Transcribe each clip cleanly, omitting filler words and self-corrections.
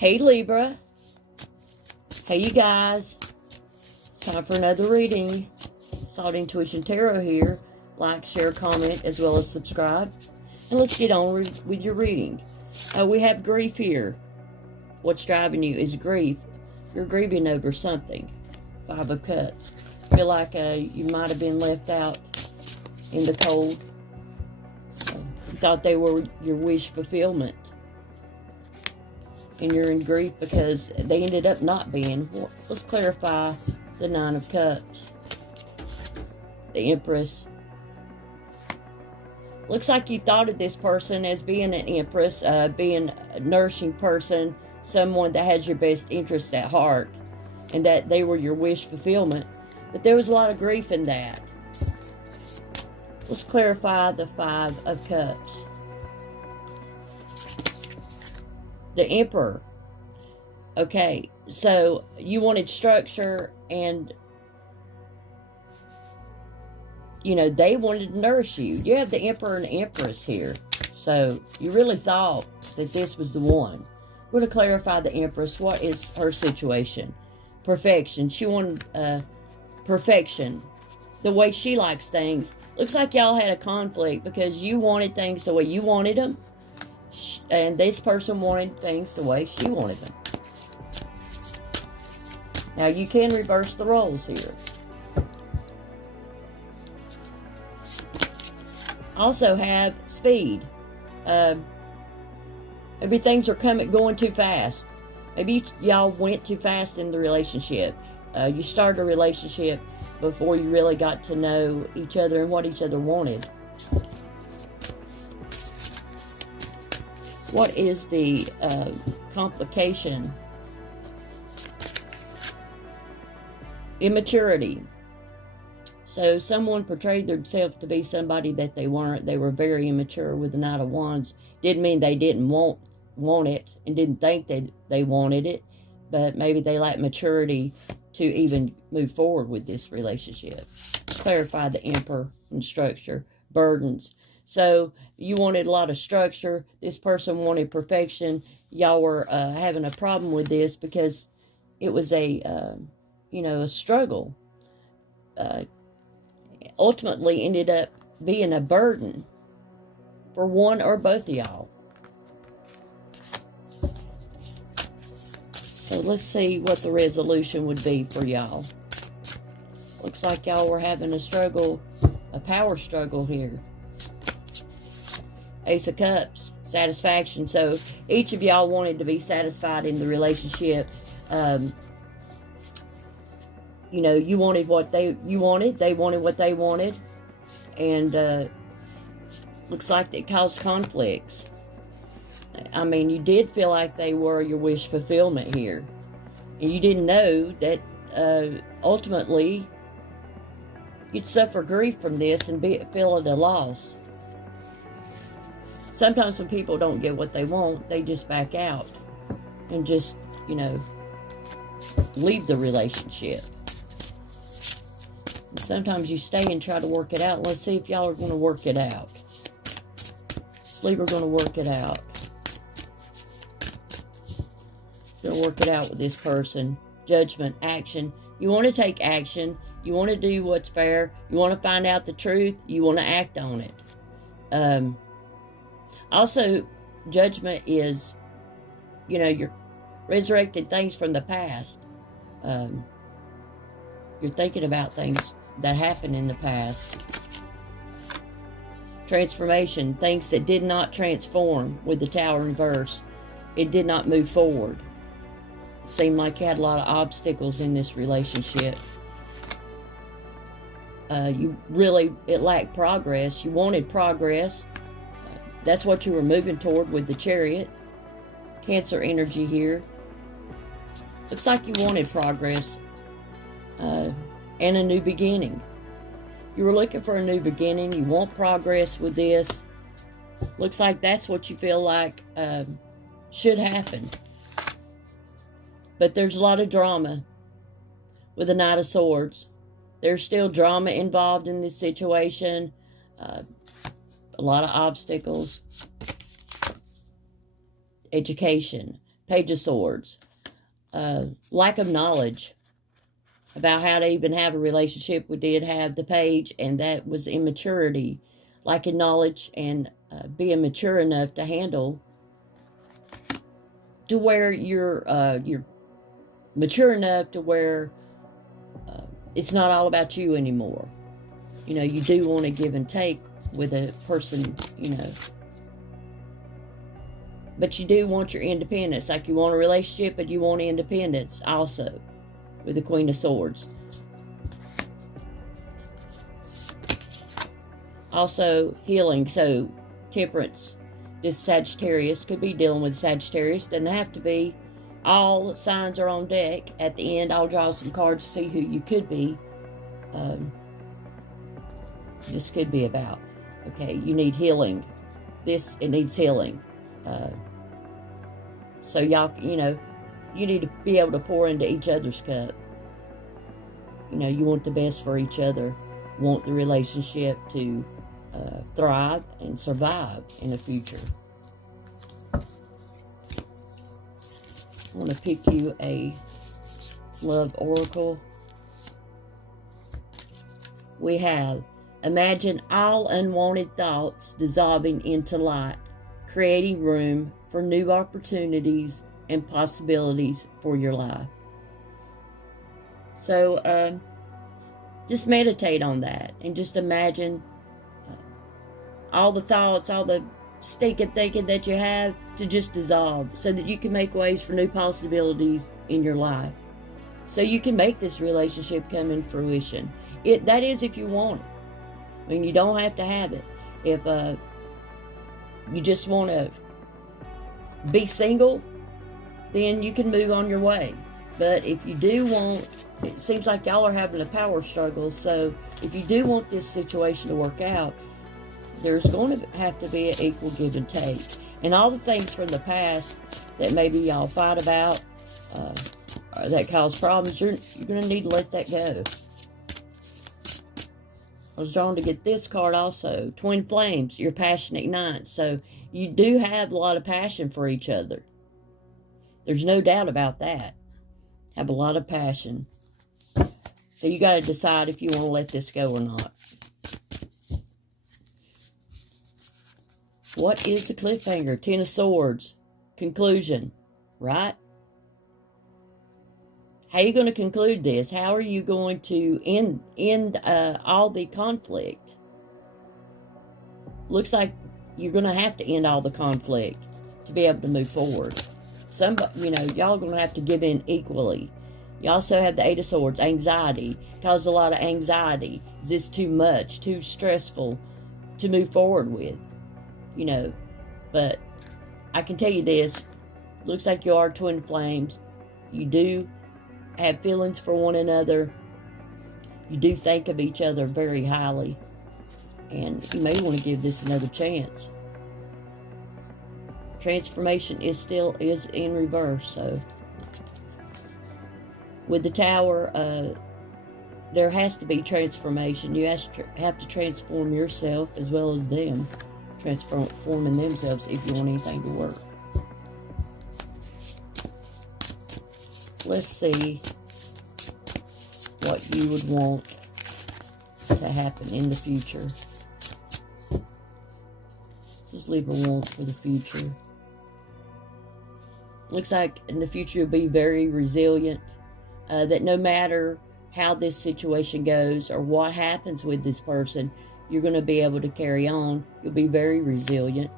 Hey Libra. Hey you guys. It's time for another reading. Salt Intuition Tarot here. Like, share, comment, as well as subscribe. And let's get on with your reading. We have grief here. What's driving you is grief. You're grieving over something. 5 of Cups. Feel like you might have been left out in the cold. You thought they were your wish fulfillment. And you're in grief because they ended up not being. Well, let's clarify the 9 of Cups. The Empress. Looks like you thought of this person as being an Empress, being a nourishing person, someone that has your best interest at heart, and that they were your wish fulfillment. But there was a lot of grief in that. Let's clarify the 5 of Cups. The Emperor. Okay, so you wanted structure and, you know, they wanted to nourish you. You have the Emperor and Empress here. So you really thought that this was the one. We're going to clarify the Empress. What is her situation? Perfection. She wanted perfection. The way she likes things. Looks like y'all had a conflict because you wanted things the way you wanted them. And this person wanted things the way she wanted them. Now you can reverse the roles here. Also have speed. Maybe things are going too fast. Maybe y'all went too fast in the relationship. You started a relationship before you really got to know each other and what each other wanted. What is the complication? Immaturity. So someone portrayed themselves to be somebody that they weren't. They were very immature with the Knight of Wands. Didn't mean they didn't want it and didn't think they wanted it, but maybe they lacked maturity to even move forward with this relationship. Clarify the Emperor and structure. Burdens. So you wanted a lot of structure. This person wanted perfection. Y'all were having a problem with this because it was a struggle. Ultimately ended up being a burden for one or both of y'all. So let's see what the resolution would be for y'all. Looks like y'all were having a struggle, a power struggle here. Ace of Cups, satisfaction. So each of y'all wanted to be satisfied in the relationship. You wanted what they wanted what they wanted, and looks like it caused conflicts. I mean, you did feel like they were your wish fulfillment here, and you didn't know that ultimately you'd suffer grief from this and feel at a loss. Sometimes when people don't get what they want, they just back out and just, leave the relationship. And sometimes you stay and try to work it out. Let's see if y'all are going to work it out. Libra going to work it out. Going to work it out with this person. Judgment, action. You want to take action. You want to do what's fair. You want to find out the truth. You want to act on it. Also, judgment is, you're resurrecting things from the past. You're thinking about things that happened in the past. Transformation, things that did not transform with the Tower in reverse. It did not move forward. It seemed like you had a lot of obstacles in this relationship. It lacked progress. You wanted progress. That's what you were moving toward with the Chariot. Cancer energy here. Looks like you wanted progress and a new beginning. You were looking for a new beginning. You want progress with this. Looks like that's what you feel like should happen. But there's a lot of drama with the Knight of Swords. There's still drama involved in this situation. A lot of obstacles. Education. Page of Swords. Lack of knowledge about how to even have a relationship. We did have the Page, and that was immaturity. Lacking knowledge and being mature enough to handle, to where you're mature enough to where it's not all about you anymore. You know, you do want to give and take with a person, you know. But you do want your independence. Like, you want a relationship, but you want independence also with the Queen of Swords. Also, healing. So, Temperance. This Sagittarius could be dealing with Sagittarius. Doesn't have to be. All signs are on deck. At the end, I'll draw some cards to see who you could be. This could be about. Okay, you need healing. It needs healing. So y'all, you know, you need to be able to pour into each other's cup. You know, you want the best for each other. Want the relationship to thrive and survive in the future. I want to pick you a love oracle. We have, imagine all unwanted thoughts dissolving into light, creating room for new opportunities and possibilities for your life. So just meditate on that and just imagine all the thoughts, all the stinking thinking that you have to just dissolve, so that you can make ways for new possibilities in your life. So you can make this relationship come in fruition. That is if you want it. I mean, you don't have to have it. If you just want to be single, then you can move on your way. But if you do want, it seems like y'all are having a power struggle. So if you do want this situation to work out, there's going to have to be an equal give and take. And all the things from the past that maybe y'all fight about, that cause problems, you're going to need to let that go. I was drawn to get this card also. Twin Flames, your passion ignites. So you do have a lot of passion for each other. There's no doubt about that. Have a lot of passion. So you got to decide if you want to let this go or not. What is the cliffhanger? Ten of Swords. Conclusion. Right? How are you going to conclude this? How are you going to end all the conflict? Looks like you're going to have to end all the conflict to be able to move forward. You know, y'all are going to have to give in equally. You also have the Eight of Swords. Anxiety. Causes a lot of anxiety. Is this too much? Too stressful to move forward with? You know, but I can tell you this. Looks like you are twin flames. You do have feelings for one another. You do think of each other very highly. And you may want to give this another chance. Transformation is in reverse. So with the Tower, there has to be transformation. You have to transform yourself as well as them. Transforming themselves if you want anything to work. Let's see what you would want to happen in the future. Just Libra wants for the future. Looks like in the future you'll be very resilient. That no matter how this situation goes or what happens with this person, you're going to be able to carry on. You'll be very resilient.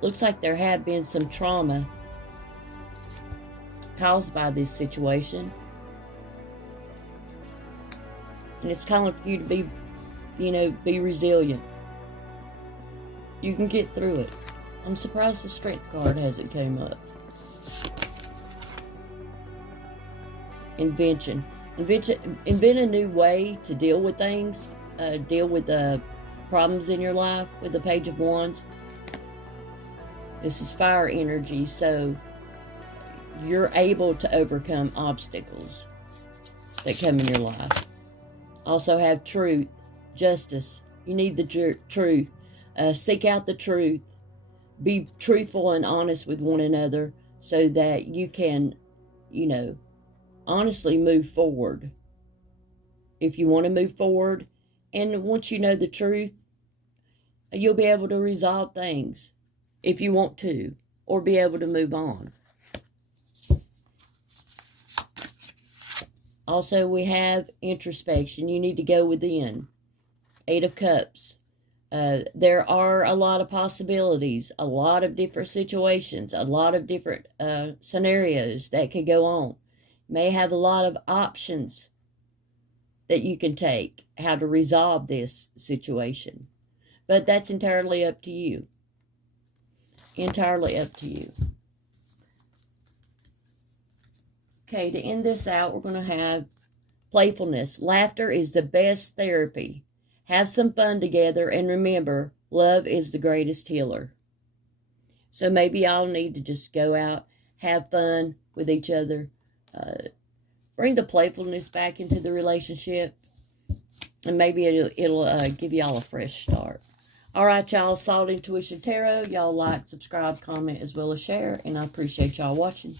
Looks like there have been some trauma caused by this situation. And it's calling for you to be, you know, be resilient. You can get through it. I'm surprised the Strength card hasn't came up. Invention. Invent a new way to deal with things. Deal with the problems in your life with the Page of Wands. This is fire energy, so you're able to overcome obstacles that come in your life. Also have truth, justice. You need the truth. Seek out the truth. be truthful and honest with one another so that you can, you know, honestly move forward. If you want to move forward, and once you know the truth, you'll be able to resolve things if you want to, or be able to move on. Also, we have introspection. You need to go within. 8 of Cups. There are a lot of possibilities, a lot of different situations, a lot of different scenarios that could go on. You may have a lot of options that you can take, how to resolve this situation. But that's entirely up to you. Entirely up to you. Okay, to end this out, we're going to have playfulness. Laughter is the best therapy. Have some fun together, and remember, love is the greatest healer. So maybe y'all need to just go out, have fun with each other, bring the playfulness back into the relationship, and maybe it'll give y'all a fresh start. All right, y'all, Salt Intuition Tarot. Y'all like, subscribe, comment, as well as share, and I appreciate y'all watching.